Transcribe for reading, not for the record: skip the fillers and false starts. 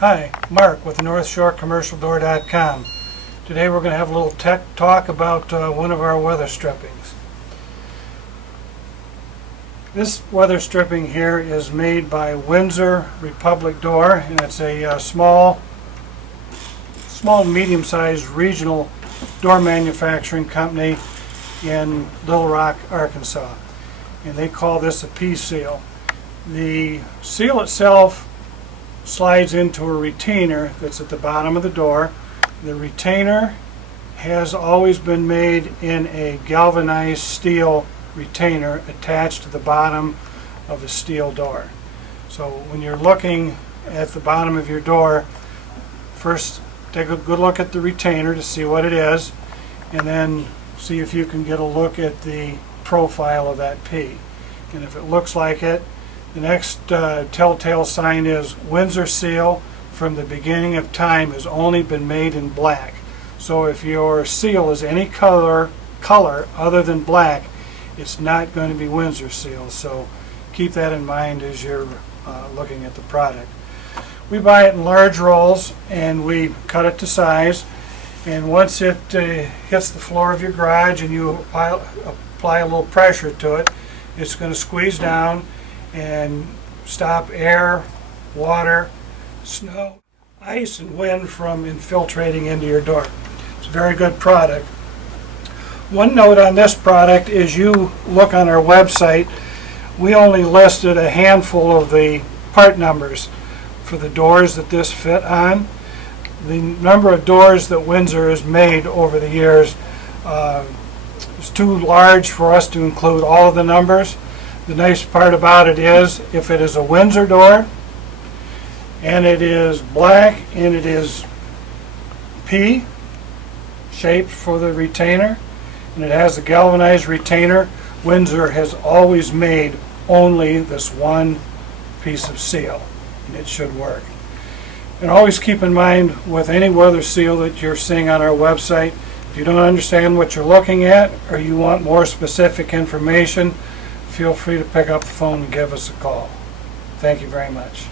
Hi, Mark with NorthShoreCommercialDoor.com. Today we're going to have a little tech talk about one of our weather strippings. This weather stripping here is made by Windsor Republic Door, and it's a small medium-sized regional door manufacturing company in Little Rock, Arkansas. And they call this a P-seal. The seal itself slides into a retainer that's at the bottom of the door. The retainer has always been made in a galvanized steel retainer attached to the bottom of a steel door. So when you're looking at the bottom of your door, first take a good look at the retainer to see what it is, and then see if you can get a look at the profile of that P. And if it looks like it, the next telltale sign is Windsor seal from the beginning of time has only been made in black. So if your seal is any color other than black, it's not going to be Windsor seal. So keep that in mind as you're looking at the product. We buy it in large rolls and we cut it to size. And once it hits the floor of your garage and you apply a little pressure to it, it's going to squeeze down and stop air, water, snow, ice, and wind from infiltrating into your door. It's a very good product. One note on this product is you look on our website, we only listed a handful of the part numbers for the doors that this fit on. The number of doors that Windsor has made over the years is too large for us to include all of the numbers. The nice part about it is, if it is a Windsor door, and it is black, and it is P shaped for the retainer, and it has a galvanized retainer, Windsor has always made only this one piece of seal, and it should work. And always keep in mind with any weather seal that you're seeing on our website, if you don't understand what you're looking at, or you want more specific information, feel free to pick up the phone and give us a call. Thank you very much.